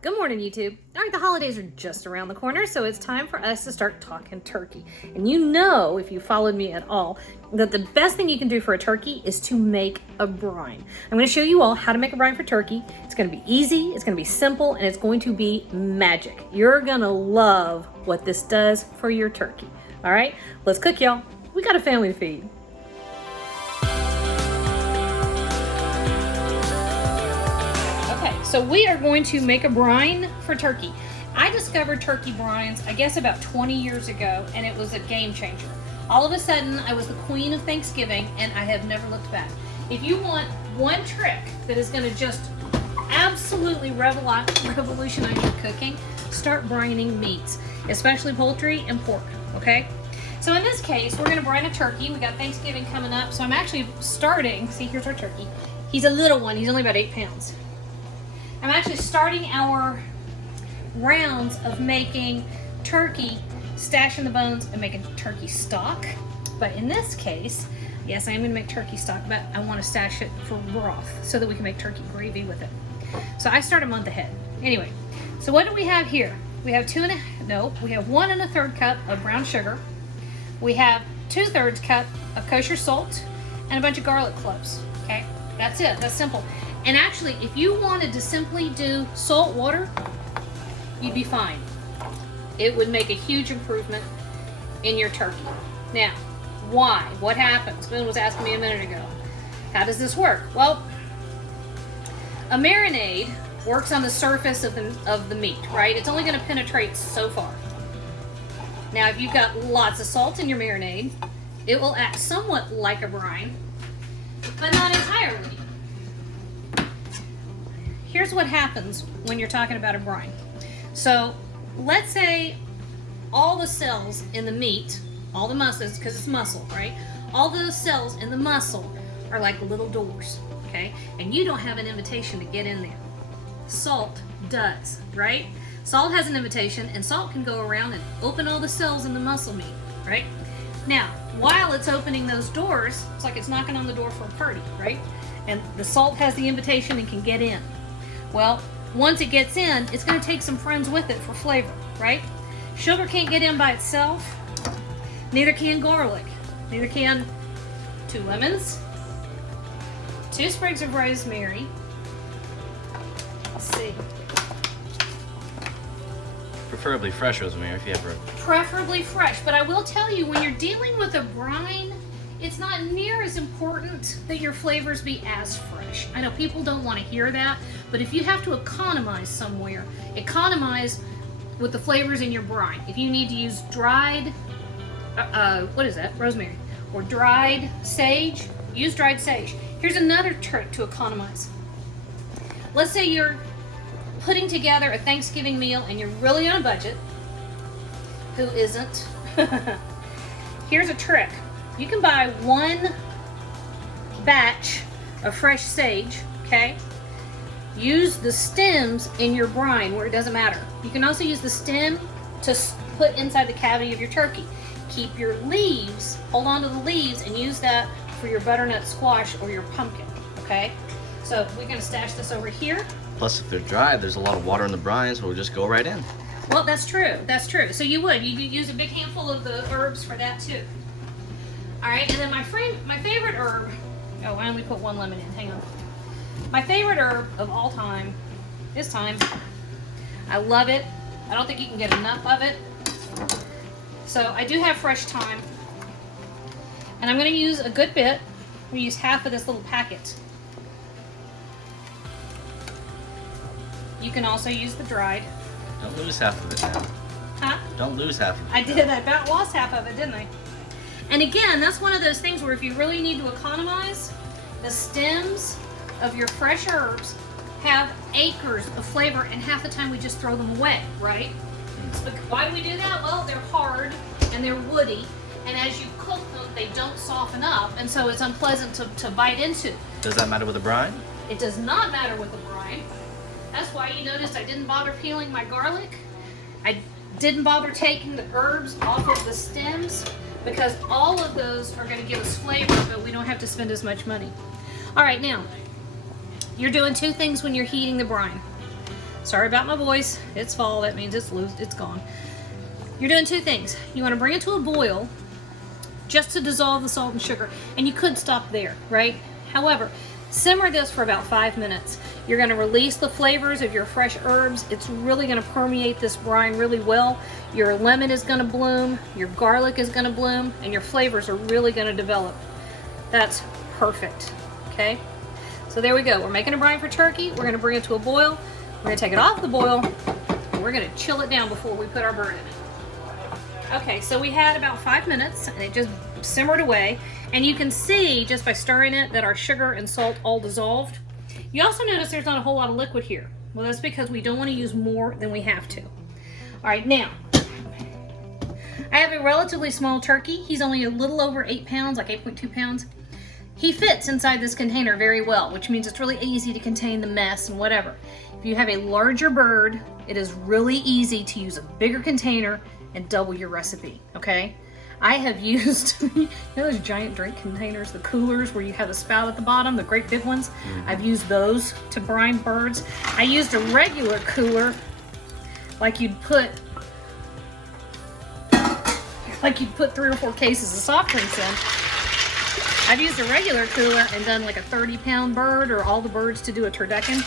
Good morning, YouTube. All right, the holidays are just around the corner, so it's time for us to start talking turkey. And you know, if you followed me at all, that the best thing you can do for a turkey is to make a brine. I'm going to show you all how to make a brine for turkey. It's going to be easy, it's going to be simple, and it's going to be magic. You're going to love what this does for your turkey. All right, let's cook, y'all. We got a family to feed. So we are going to make a brine for turkey. I discovered turkey brines, I guess about 20 years ago, and it was a game changer. All of a sudden, I was the queen of Thanksgiving, and I have never looked back. If you want one trick that is going to just absolutely revolutionize your cooking, start brining meats, especially poultry and pork, okay? So in this case, we're going to brine a turkey. We got Thanksgiving coming up, so I'm actually starting, see, here's our turkey. He's a little one, he's only about 8 pounds. I'm actually starting our rounds of making turkey, stashing the bones, and making turkey stock. But in this case, yes, I am going to make turkey stock, but I want to stash it for broth so that we can make turkey gravy with it. So I start a month ahead. Anyway, so what do we have here? We have 1 1/3 cup of brown sugar. We have 2/3 cup of kosher salt and a bunch of garlic cloves. Okay, that's it. That's simple. And actually, if you wanted to simply do salt water, you'd be fine. It would make a huge improvement in your turkey. Now, why? What happens? Ben was asking me a minute ago. How does this work? Well, a marinade works on the surface of the meat, right? It's only going to penetrate so far. Now, if you've got lots of salt in your marinade, it will act somewhat like a brine, but not entirely. Here's what happens when you're talking about a brine. So let's say all the cells in the meat, all the muscles, because it's muscle, right? All those cells in the muscle are like little doors, okay? And you don't have an invitation to get in there. Salt does, right? Salt has an invitation, and salt can go around and open all the cells in the muscle meat, right? Now, while it's opening those doors, it's like it's knocking on the door for a party, right? And the salt has the invitation and can get in. Well, once it gets in, it's going to take some friends with it for flavor, right? Sugar can't get in by itself. Neither can garlic. Neither can 2 lemons, 2 sprigs of rosemary. Let's see. Preferably fresh rosemary if you have room. Preferably fresh, but I will tell you, when you're dealing with a brine, it's not near as important that your flavors be as fresh. I know people don't want to hear that, but if you have to economize somewhere, economize with the flavors in your brine. If you need to use dried, rosemary, or dried sage, use dried sage. Here's another trick to economize. Let's say you're putting together a Thanksgiving meal and you're really on a budget. Who isn't? Here's a trick. You can buy 1 batch of fresh sage, okay? Use the stems in your brine where it doesn't matter. You can also use the stem to put inside the cavity of your turkey. Keep your leaves, hold on to the leaves, and use that for your butternut squash or your pumpkin, okay? So we're gonna stash this over here. Plus, if they're dry, there's a lot of water in the brine, so we'll just go right in. Well, that's true, that's true. So you use a big handful of the herbs for that too. All right, and then my favorite herb, oh, I only put 1 lemon in, hang on. My favorite herb of all time is thyme. I love it. I don't think you can get enough of it. So I do have fresh thyme. And I'm gonna use a good bit. I'm gonna use half of this little packet. You can also use the dried. Don't lose half of it now. Huh? Don't lose half of it. I did, I about lost half of it, didn't I? And again, that's one of those things where if you really need to economize, the stems of your fresh herbs have acres of flavor, and half the time we just throw them away, right? So why do we do that? Well, they're hard and they're woody, and as you cook them, they don't soften up, and so it's unpleasant to bite into. Does that matter with a brine? It does not matter with the brine. That's why you noticed I didn't bother peeling my garlic. I didn't bother taking the herbs off of the stems, because all of those are going to give us flavor, but we don't have to spend as much money. All right, now, you're doing 2 things when you're heating the brine. Sorry about my voice. It's fall. That means it's loose. It's gone. You're doing two things. You want to bring it to a boil just to dissolve the salt and sugar. And you could stop there, right? However, simmer this for about 5 minutes. You're going to release the flavors of your fresh herbs. It's really going to permeate this brine really well. Your lemon is going to bloom, your garlic is going to bloom, and your flavors are really going to develop. That's perfect, okay? So there we go. We're making a brine for turkey. We're going to bring it to a boil. We're going to take it off the boil, and we're going to chill it down before we put our bird in it. Okay, so we had about 5 minutes, and it just simmered away. And you can see, just by stirring it, that our sugar and salt all dissolved. You also notice there's not a whole lot of liquid here. Well, that's because we don't want to use more than we have to. All right, now, I have a relatively small turkey. He's only a little over 8 pounds, like 8.2 pounds. He fits inside this container very well, which means it's really easy to contain the mess and whatever. If you have a larger bird, it is really easy to use a bigger container and double your recipe, okay? I have used, you know those giant drink containers, the coolers where you have the spout at the bottom, the great big ones? I've used those to brine birds. I used a regular cooler, like you'd put 3 or 4 cases of soft drinks in. I've used a regular cooler and done like a 30-pound bird or all the birds to do a turducken.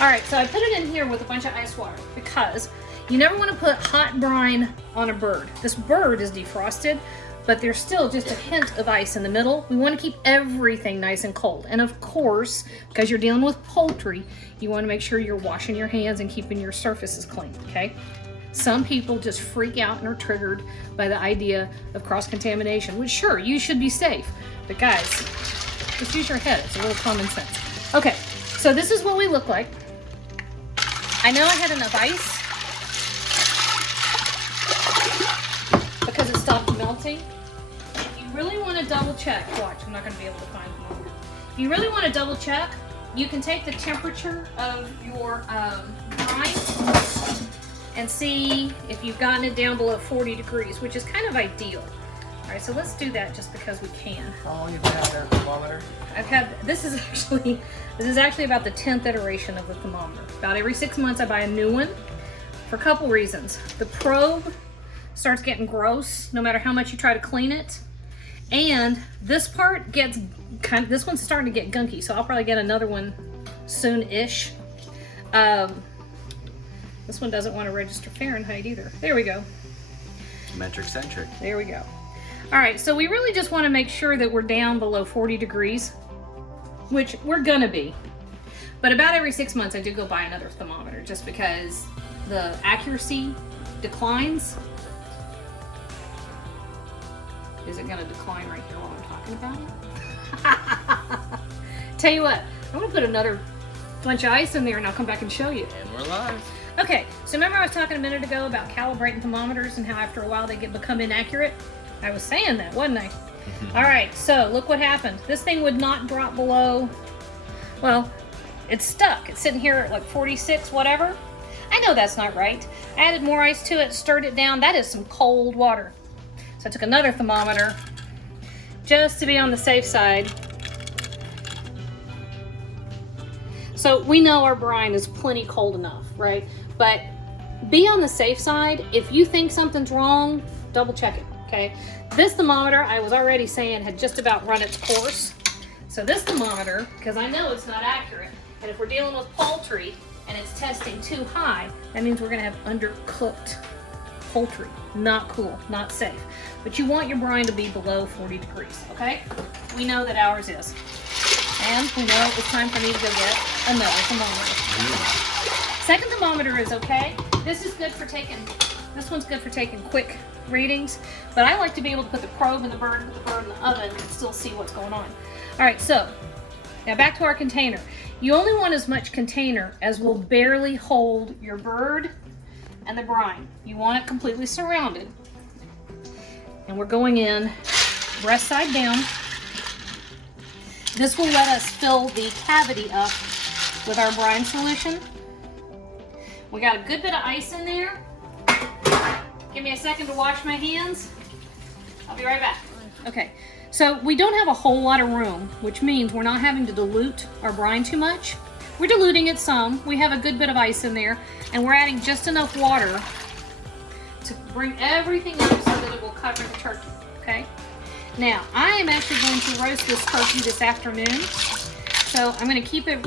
All right, so I put it in here with a bunch of ice water because you never want to put hot brine on a bird. This bird is defrosted, but there's still just a hint of ice in the middle. We want to keep everything nice and cold. And of course, because you're dealing with poultry, you want to make sure you're washing your hands and keeping your surfaces clean, okay? Some people just freak out and are triggered by the idea of cross-contamination, which sure, you should be safe. But guys, just use your head. It's a little common sense. Okay, so this is what we look like. I know I had enough ice because it stopped melting. If you really want to double check, watch, I'm not going to be able to find them. If you really want to double check, you can take the temperature of your brine and see if you've gotten it down below 40 degrees, which is kind of ideal. All right, so let's do that just because we can. How long have you had their thermometer? This is actually about the 10th iteration of the thermometer. About every 6 months I buy a new one for a couple reasons. The probe starts getting gross no matter how much you try to clean it. And this part gets this one's starting to get gunky, so I'll probably get another one soon-ish. This one doesn't want to register Fahrenheit either. There we go. Metric centric. There we go. All right, so we really just want to make sure that we're down below 40 degrees, which we're gonna be. But about every 6 months I do go buy another thermometer just because the accuracy declines. Is it gonna decline right here while I'm talking about it? Tell you what, I'm gonna put another bunch of ice in there and I'll come back and show you. And we're live. Okay, so remember I was talking a minute ago about calibrating thermometers and how after a while they become inaccurate? I was saying that, wasn't I? All right, so look what happened. This thing would not drop below, well, it's stuck. It's sitting here at like 46, whatever. I know that's not right. I added more ice to it, stirred it down. That is some cold water. So I took another thermometer just to be on the safe side. So we know our brine is plenty cold enough, right? But be on the safe side. If you think something's wrong, double check it, okay? This thermometer, I was already saying, had just about run its course. So this thermometer, because I know it's not accurate, and if we're dealing with poultry and it's testing too high, that means we're gonna have undercooked poultry. Not cool, not safe. But you want your brine to be below 40 degrees, okay? We know that ours is. And we know it's time for me to go get another thermometer. Second thermometer is okay. This one's good for taking quick readings, but I like to be able to put the probe in the bird, put the bird in the oven, and still see what's going on. All right, so now back to our container. You only want as much container as will barely hold your bird and the brine. You want it completely surrounded. And we're going in breast side down. This will let us fill the cavity up with our brine solution. We got a good bit of ice in there. Give me a second to wash my hands. I'll be right back. Okay, so we don't have a whole lot of room, which means we're not having to dilute our brine too much. We're diluting it some. We have a good bit of ice in there, and we're adding just enough water to bring everything up so that it will cover the turkey, okay? Now, I am actually going to roast this turkey this afternoon. So I'm gonna keep it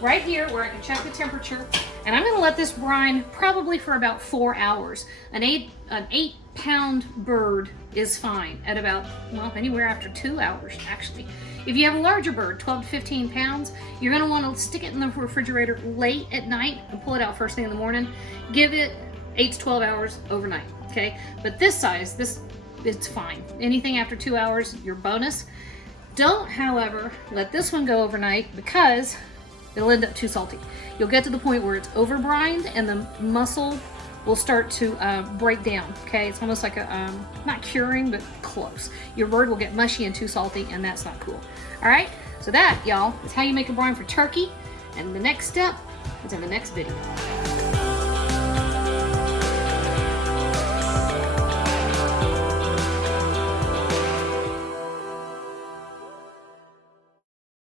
right here where I can check the temperature, and I'm gonna let this brine probably for about 4 hours. An 8-pound bird is fine at about, well, anywhere after 2 hours, actually. If you have a larger bird, 12 to 15 pounds, you're gonna wanna stick it in the refrigerator late at night and pull it out first thing in the morning. Give it 8 to 12 hours overnight, okay? But this size, it's fine. Anything after 2 hours, your bonus. Don't, however, let this one go overnight because it'll end up too salty. You'll get to the point where it's over-brined and the muscle will start to break down, okay? It's almost like a, not curing, but close. Your bird will get mushy and too salty, and that's not cool. All right, so that, y'all, is how you make a brine for turkey, and the next step is in the next video.